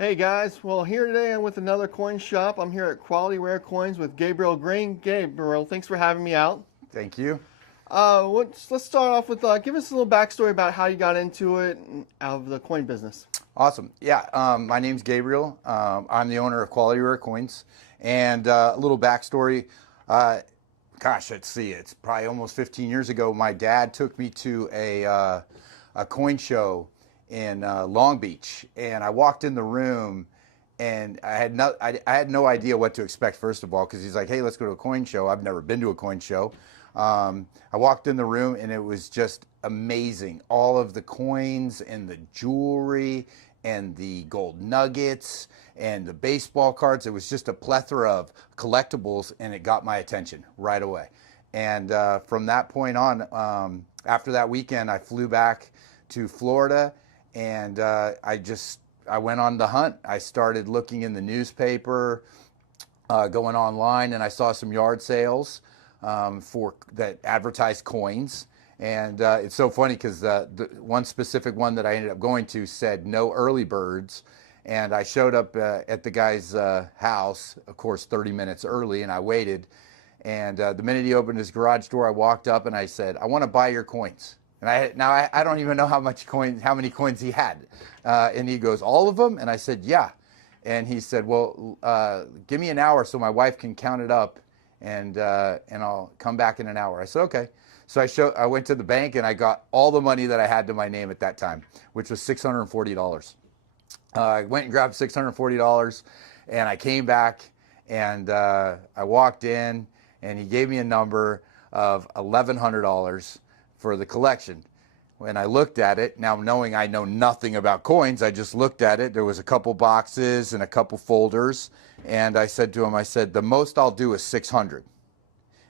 Hey guys, well here today I'm with another coin shop. I'm here at Quality Rare Coins with Gabriel Green. Gabriel, thanks for having me out. Thank you. Let's start off with give us a little backstory about how you got into it and out of the coin business. Awesome. Yeah, my name's Gabriel. I'm the owner of Quality Rare Coins. And a little backstory. Let's see. It's probably almost 15 years ago. My dad took me to a coin show in Long Beach, and I walked in the room, and I had no idea what to expect. First of all, because he's like, "Hey, let's go to a coin show." I've never been to a coin show. I walked in the room, and it was just amazing. All of the coins and the jewelry and the gold nuggets and the baseball cards. It was just a plethora of collectibles, and it got my attention right away. And from that point on, after that weekend, I flew back to Florida, and I went on the hunt. I started looking in the newspaper, going online, and I saw some yard sales for that advertised coins. And it's so funny because the one specific one that I ended up going to said no early birds. And I showed up at the guy's house, of course, 30 minutes early, and I waited. And the minute he opened his garage door, I walked up and I said, "I want to buy your coins." And I don't even know how many coins he had. And he goes, "All of them?" And I said, "Yeah." And he said, "Well, give me an hour so my wife can count it up, and I'll come back in an hour." I said, "Okay." So I went to the bank and I got all the money that I had to my name at that time, which was $640. I went and grabbed $640, and I came back, and I walked in, and he gave me a number of $1,100 for the collection. When I looked at it, now knowing I know nothing about coins, I just looked at it. There was a couple boxes and a couple folders, and I said to him, "The most I'll do is 600."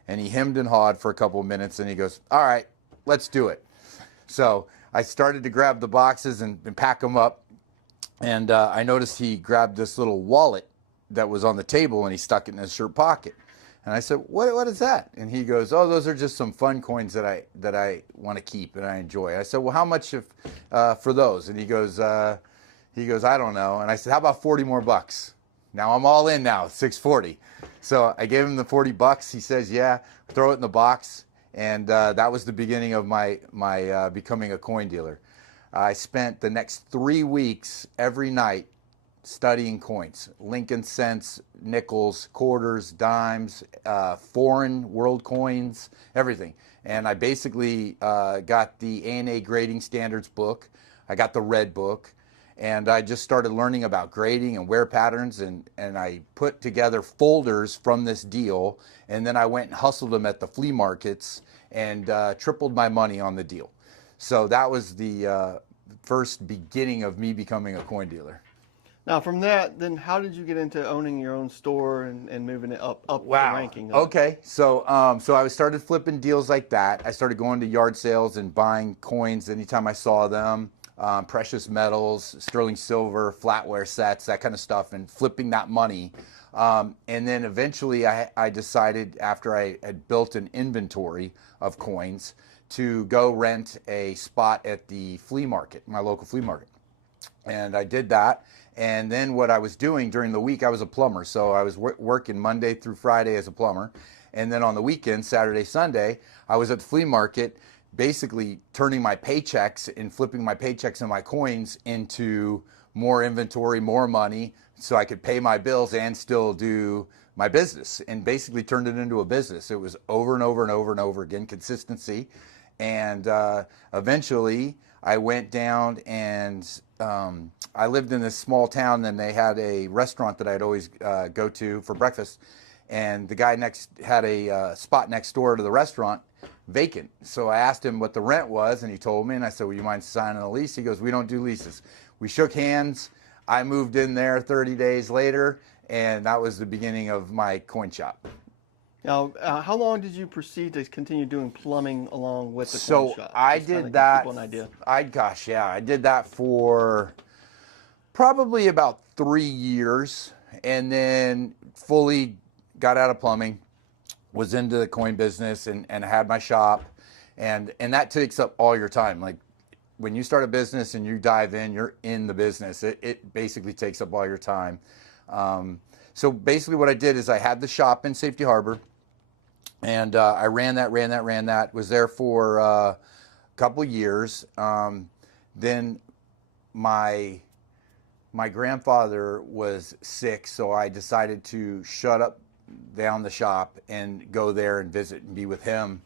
And he hemmed and hawed for a couple of minutes, and he goes, "All right, let's do it." So I started to grab the boxes and pack them up, and I noticed he grabbed this little wallet that was on the table, and he stuck it in his shirt pocket. And I said, "What is that?" And he goes, "Oh, those are just some fun coins that I want to keep and I enjoy." I said, "Well, how much for those?" And he goes, "I don't know." And I said, "How about 40 more bucks?" Now I'm all in now, 640. So I gave him the 40 bucks. He says, "Yeah, throw it in the box." And that was the beginning of my becoming a coin dealer. I spent the next 3 weeks every night studying coins, Lincoln cents, nickels, quarters, dimes, foreign world coins, everything. And I basically got the ANA grading standards book. I got the red book. And I just started learning about grading and wear patterns, and I put together folders from this deal, and then I went and hustled them at the flea markets and tripled my money on the deal. So that was the first beginning of me becoming a coin dealer. Now from that, then how did you get into owning your own store and moving it up the ranking? Okay. So I started flipping deals like that. I started going to yard sales and buying coins anytime I saw them. Precious metals, sterling silver, flatware sets, that kind of stuff, and flipping that money. And then eventually I decided, after I had built an inventory of coins, to go rent a spot at the flea market, my local flea market. And I did that. And then what I was doing during the week, I was a plumber. So I was working Monday through Friday as a plumber. And then on the weekend, Saturday, Sunday, I was at the flea market, basically turning my paychecks and flipping my paychecks and my coins into more inventory, more money, so I could pay my bills and still do my business, and basically turned it into a business. It was over and over and over and over again, consistency. And eventually I went down, and I lived in this small town, and they had a restaurant that I'd always go to for breakfast. And the guy next had a spot next door to the restaurant vacant. So I asked him what the rent was, and he told me, and I said, "Would you mind signing a lease?" He goes, "We don't do leases." We shook hands. I moved in there 30 days later, and that was the beginning of my coin shop. Now, how long did you proceed to continue doing plumbing along with the coin So shop? I Just kinda did give that. people an idea. I did that for probably about 3 years, and then fully got out of plumbing, was into the coin business, and had my shop, and that takes up all your time. Like, when you start a business and you dive in, you're in the business. It basically takes up all your time. So basically what I did is I had the shop in Safety Harbor, and I ran that, was there for a couple years. Then my grandfather was sick, so I decided to shut up down the shop and go there and visit and be with him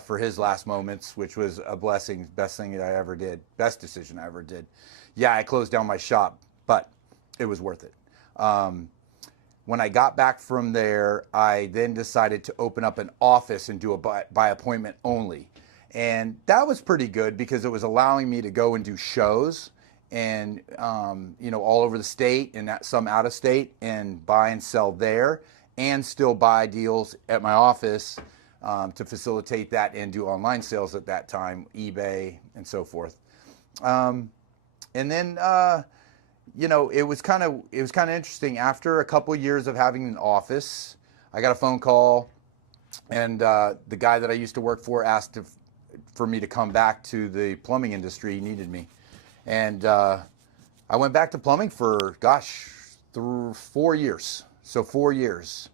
for his last moments, which was a blessing, best thing that I ever did, best decision I ever did. Yeah, I closed down my shop, but it was worth it. When I got back from there, I then decided to open up an office and do a by appointment only. And that was pretty good because it was allowing me to go and do shows and, all over the state and some out of state, and buy and sell there, and still buy deals at my office to facilitate that and do online sales at that time, eBay and so forth. And then, it was kind of interesting. After a couple of years of having an office, I got a phone call, and the guy that I used to work for asked for me to come back to the plumbing industry. He needed me, and I went back to plumbing for 4 years. So 4 years,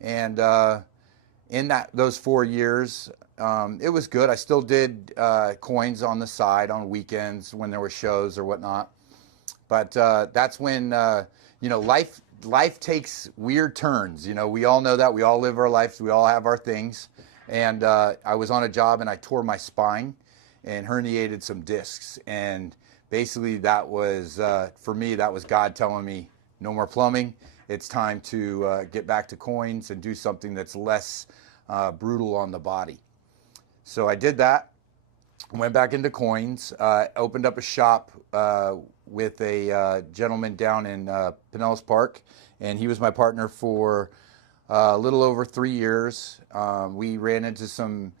and in those 4 years, it was good. I still did coins on the side on weekends when there were shows or whatnot. But that's when, life takes weird turns. We all know that. We all live our lives. We all have our things. And I was on a job and I tore my spine and herniated some discs. And basically that was, for me, that was God telling me, no more plumbing. It's time to get back to coins and do something that's less brutal on the body. So I did that. Went back into coins, opened up a shop with a gentleman down in Pinellas Park, and he was my partner for a little over 3 years. We ran into some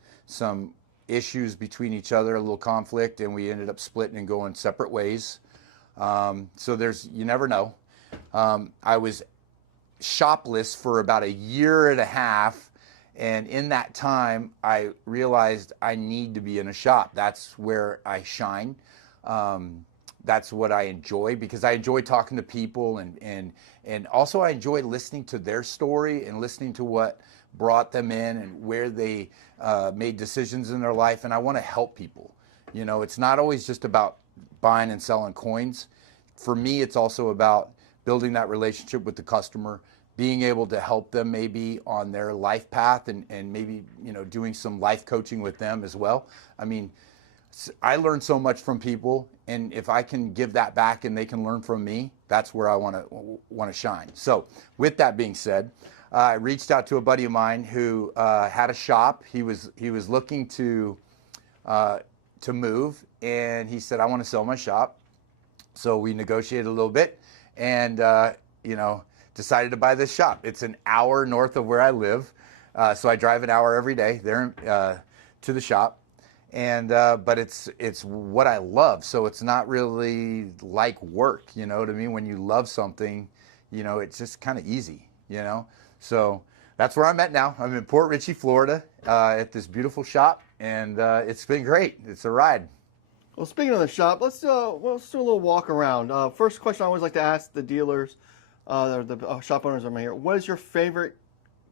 issues between each other, a little conflict, and we ended up splitting and going separate ways. So you never know. I was shopless for about a year and a half. And in that time, I realized I need to be in a shop. That's where I shine. That's what I enjoy, because I enjoy talking to people, and also I enjoy listening to their story and listening to what brought them in and where they made decisions in their life. And I want to help people. It's not always just about buying and selling coins. For me, it's also about building that relationship with the customer, being able to help them maybe on their life path, and maybe, doing some life coaching with them as well. I mean, I learn so much from people, and if I can give that back and they can learn from me, that's where I want to shine. So with that being said, I reached out to a buddy of mine who had a shop. He was looking to move, and he said, I want to sell my shop. So we negotiated a little bit, and decided to buy this shop. It's an hour north of where I live, so I drive an hour every day there to the shop. And but it's what I love, so it's not really like work. You know what I mean? When you love something, it's just kind of easy. So that's where I'm at now. I'm in Port Richey, Florida, at this beautiful shop, and it's been great. It's a ride. Well, speaking of the shop, let's do a little walk around. First question I always like to ask the dealers, the shop owners I'm here. What is your favorite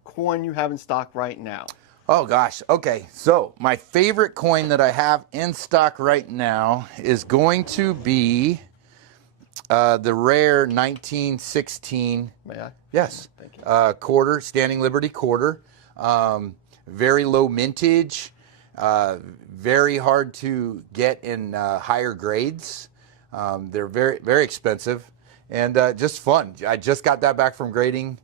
coin you have in stock right now? Oh gosh, okay. So my favorite coin that I have in stock right now is going to be the rare 1916. May I? Yes. Thank you. Quarter, Standing Liberty quarter. Very low mintage. Very hard to get in higher grades. They're very, very expensive, and just fun. I just got that back from grading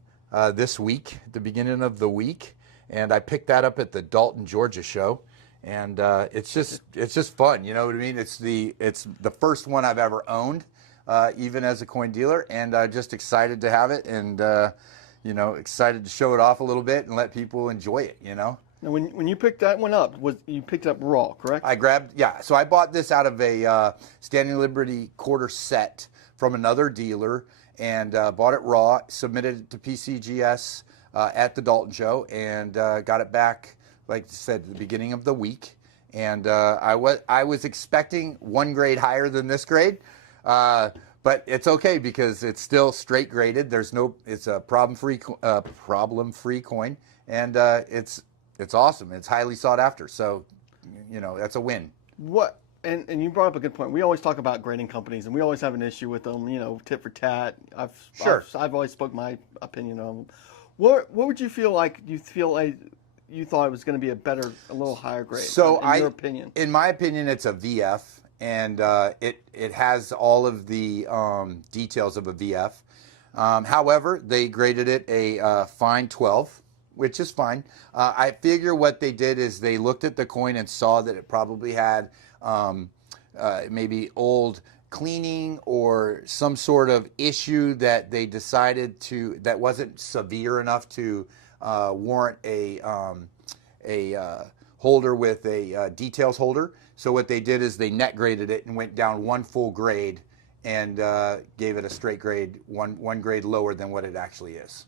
this week, at the beginning of the week. And I picked that up at the Dalton, Georgia show, and it's just fun. You know what I mean? It's the first one I've ever owned, even as a coin dealer, and just excited to have it, and excited to show it off a little bit and let people enjoy it. Now, when you picked that one up, you picked it up raw, correct? So I bought this out of a Standing Liberty quarter set from another dealer, and bought it raw, submitted it to PCGS. At the Dalton show, and got it back, like I said, at the beginning of the week, and I was expecting one grade higher than this grade, but it's okay because it's still straight graded. It's a problem-free coin, and it's awesome. It's highly sought after, so that's a win. What? And you brought up a good point. We always talk about grading companies, and we always have an issue with them. Tit for tat. I've always spoke my opinion on them. What would you feel like? You feel like you thought it was going to be a little higher grade? So in your opinion, in my opinion, it's a VF, and it has all of the details of a VF. However, they graded it a fine 12, which is fine. I figure what they did is they looked at the coin and saw that it probably had maybe old cleaning or some sort of issue that they decided that wasn't severe enough to warrant a holder with a details holder. So what they did is they net graded it and went down one full grade and gave it a straight grade, one grade lower than what it actually is.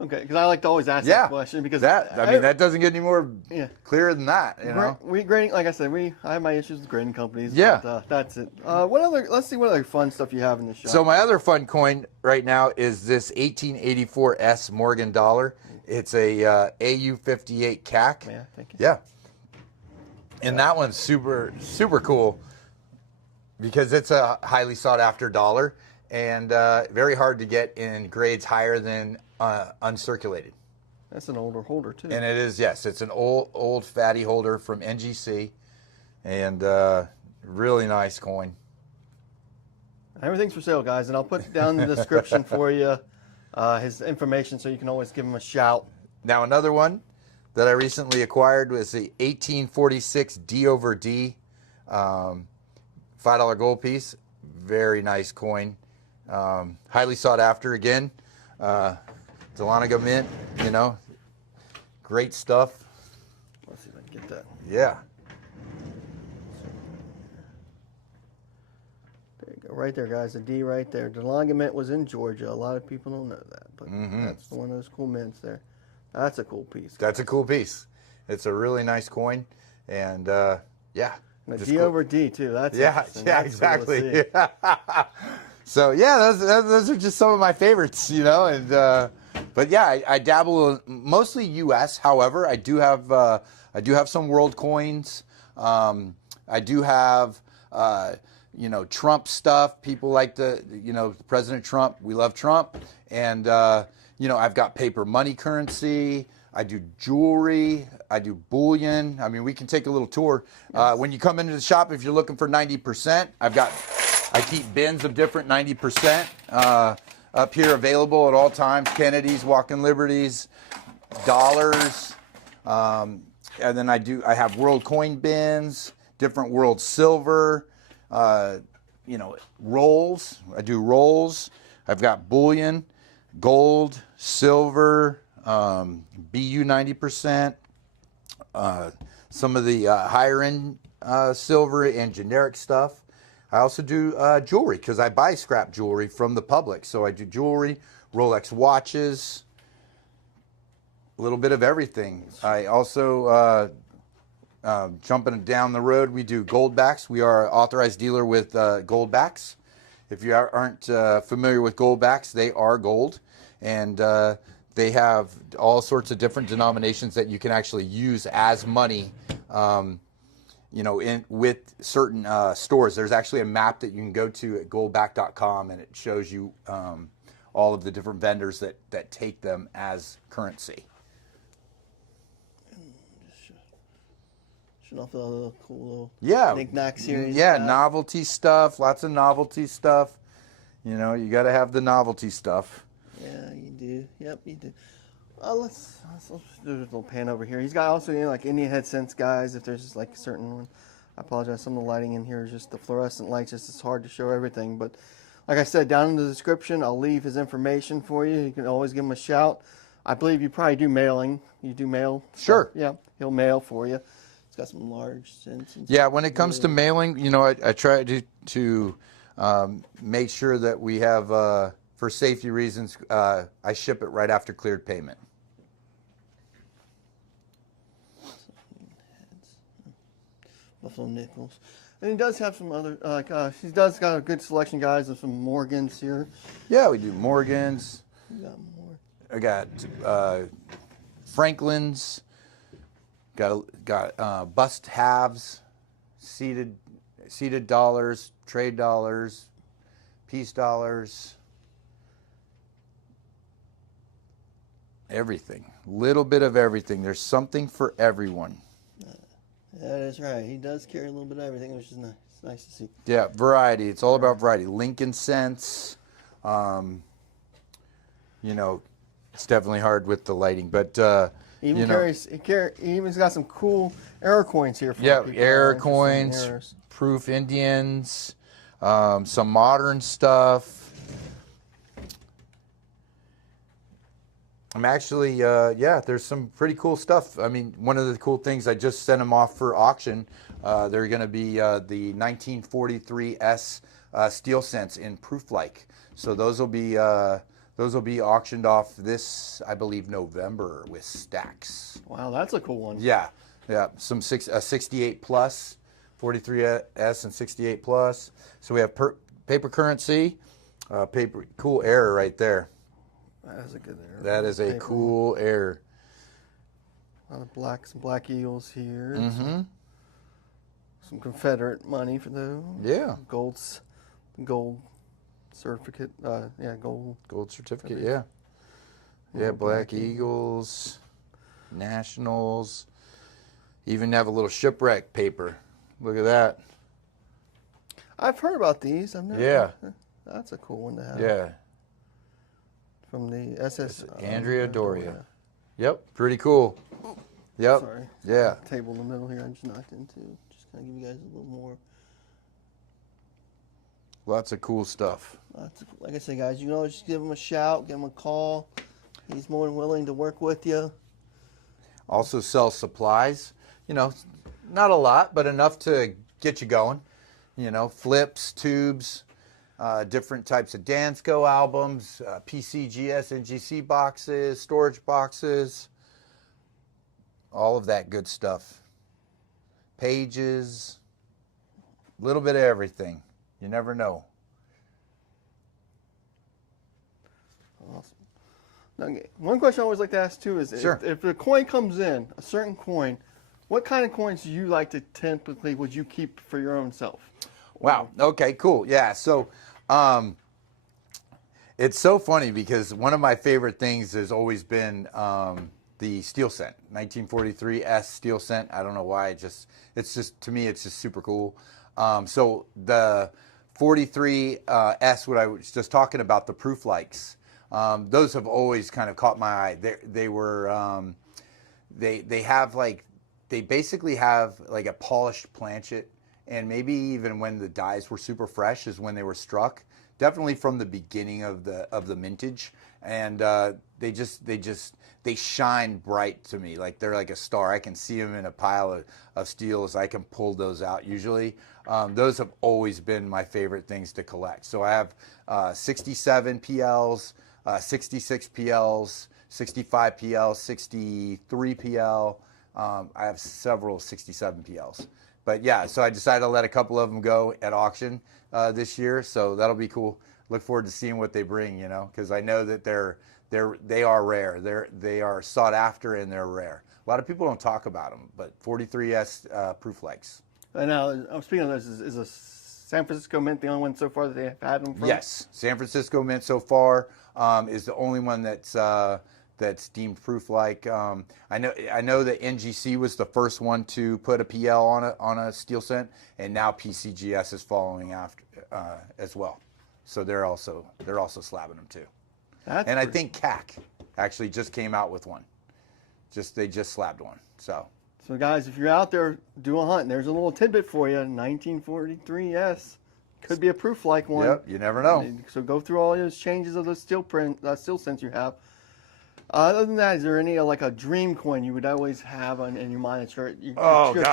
Okay, because I like to always ask that question because that doesn't get any more clearer than that. We grading, like I said, I have my issues with grading companies. Yeah, but, that's it. Let's see what other fun stuff you have in the shop. So my other fun coin right now is this 1884 S Morgan dollar. It's a AU58 CAC. Yeah, thank you. Yeah, and that one's super cool because it's a highly sought after dollar and very hard to get in grades higher than uncirculated. That's an older holder too. And it is, yes, it's an old fatty holder from NGC, and really nice coin. Everything's for sale, guys, and I'll put down in the description for you his information so you can always give him a shout. Now another one that I recently acquired was the 1846 D over D $5 gold piece. Very nice coin. Highly sought after again. Dahlonega Mint, great stuff. Let's see if I can get that. Yeah. There you go, right there, guys. The D right there. Dahlonega Mint was in Georgia. A lot of people don't know that, but that's one of those cool mints there. That's a cool piece. That's a cool piece. It's a really nice coin, and yeah. And a D over D too. That's exactly. Cool to see. So yeah, those are just some of my favorites, and but yeah, I dabble mostly U.S. However, I do have some world coins. I do have Trump stuff. People like President Trump. We love Trump, and I've got paper money currency. I do jewelry. I do bullion. I mean, we can take a little tour. When you come into the shop, if you're looking for 90%, I keep bins of different 90% up here available at all times. Kennedy's, Walking Liberties, dollars, and then I have world coin bins, different world silver, rolls. I do rolls. I've got bullion, gold, silver, BU 90%, some of the higher end silver and generic stuff. I also do jewelry because I buy scrap jewelry from the public. So I do jewelry, Rolex watches, a little bit of everything. I also, jumping down the road, we do gold backs. We are an authorized dealer with gold backs. If you aren't familiar with gold backs, they are gold. And they have all sorts of different denominations that you can actually use as money. With certain stores. There's actually a map that you can go to at goldback.com, and it shows you all of the different vendors that take them as currency. Showing off a little cool knick-knack series. Yeah, novelty stuff, lots of novelty stuff. You got to have the novelty stuff. Yeah, you do. Yep, you do. Let's do a little pan over here. He's got also Indian head scents, guys. If there's just a certain one, I apologize. Some of the lighting in here is just the fluorescent lights. It's hard to show everything. But like I said, down in the description, I'll leave his information for you. You can always give him a shout. I believe you probably do mailing. You do mail? Sure. Yeah, he'll mail for you. He's got some large scents. Yeah, when it comes to mailing, I try to make sure that we have, for safety reasons, I ship it right after cleared payment. Buffalo nickels. And he does have some other, he does got a good selection, guys, of some Morgans here. Yeah, we do Morgans. We got more. I got Franklin's. Got bust halves, seated dollars, trade dollars, peace dollars. Everything. Little bit of everything. There's something for everyone. That is right. He does carry a little bit of everything, which is nice. It's nice to see. Yeah, variety. It's all about variety. Lincoln cents. You know, it's definitely hard with the lighting, but He even he even's got some cool error coins here. For yeah, people error that are interested in coins, errors. proof Indians, some modern stuff. I'm actually, there's some pretty cool stuff. I mean, one of the cool things, I just sent them off for auction. They're going to be the 1943S steel cents in proof-like. So those will be auctioned off this, I believe, November with stacks. Wow, that's a cool one. Yeah. Some 68 plus, 43S and 68 plus. So we have paper currency, cool error right there. That is a good error. That is a cool error. A lot of some black eagles here. Mm-hmm. Some Confederate money for those. Yeah. Gold certificate. Gold Certificate, yeah. Yeah, Black Eagles, Nationals. Even have a little shipwreck paper. Look at that. I've heard about these. I've never. Yeah. That's a cool one to have. Yeah. From the SS. Andrea Doria. Yep, pretty cool. Yep. Sorry. Yeah. Table in the middle here. I just knocked into. Just kind of give you guys a little more. Lots of cool stuff. Like I say, guys, you can always just give him a shout, give him a call. He's more than willing to work with you. Also sells supplies. You know, not a lot, but enough to get you going. You know, flips, tubes, different types of Dansco albums, PCGS, NGC boxes, storage boxes, all of that good stuff. Pages, a little bit of everything. You never know. Awesome. Now, one question I always like to ask too is Sure. if a coin comes in, a certain coin, what kind of coins do you like to typically would you keep for your own self? Wow. Okay, cool. Yeah. So it's so funny because one of my favorite things has always been the steel cent, 1943 S steel cent. I don't know why. It's just to me, it's just super cool. So the 43 S, what I was just talking about, the proof likes, those have always kind of caught my eye. They were they basically have like a polished planchet, and maybe even when the dies were super fresh is when they were struck. Definitely from the beginning of the mintage, and they shine bright to me, like they're like a star. I can see them in a pile of steels. I can pull those out usually. Those have always been my favorite things to collect. So I have 67 PLs, 66 PLs, 65 PLs, 63 PL. I have several 67 PLs. But yeah, so I decided to let a couple of them go at auction this year. So that'll be cool. Look forward to seeing what they bring, you know, because I know that they are rare. They are sought after and they're rare. A lot of people don't talk about them, but 43S proof likes. And now, speaking of this, is a San Francisco Mint the only one so far that they have had them from? Yes, San Francisco Mint so far is the only one that's deemed proof like. I know that NGC was the first one to put a PL on a steel cent, and now PCGS is following after as well. So they're also slabbing them too. And I think CAC actually just came out with one. They just slabbed one. So guys, if you're out there, do a hunt. There's a little tidbit for you. 1943S could be a proof like one. Yep, you never know. So go through all those changes of the steel cents you have. Other than that, is there any like a dream coin you would always have in your mind that you're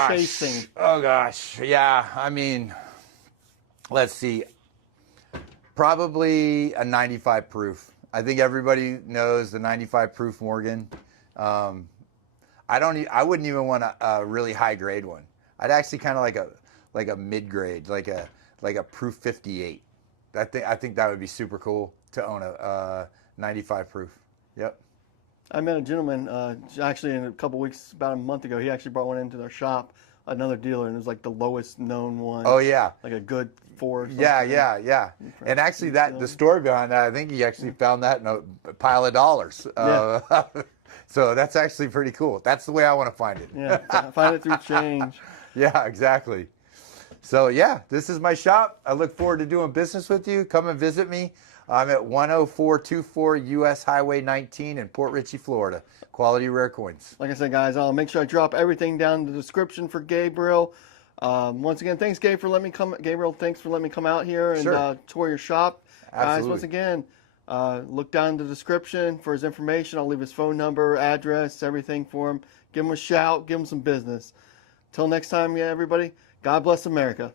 chasing? Oh gosh, yeah. I mean, let's see. Probably a 95 proof. I think everybody knows the 95 proof Morgan. I wouldn't even want a really high grade one. I'd actually kind of like a mid grade, like a proof 58. I think that would be super cool to own a 95 proof. Yep. I met a gentleman actually in a couple weeks, about a month ago. He actually brought one into their shop, another dealer, and it was like the lowest known one. Oh yeah. Like a good 4 or something. Yeah. And actually, the story behind that, I think he actually found that in a pile of dollars. So that's actually pretty cool. That's the way I want to find it. Yeah, find it through change. Yeah, exactly. So yeah, this is my shop. I look forward to doing business with you. Come and visit me. I'm at 10424 US Highway 19 in Port Richey, Florida. Quality rare coins. Like I said, guys, I'll make sure I drop everything down in the description for Gabriel. Once again, thanks, Gabe, for letting me come. Gabriel, thanks for letting me come out here and tour your shop. Absolutely. Guys, once again, look down in the description for his information. I'll leave his phone number, address, everything for him. Give him a shout. Give him some business. Till next time, everybody, God bless America.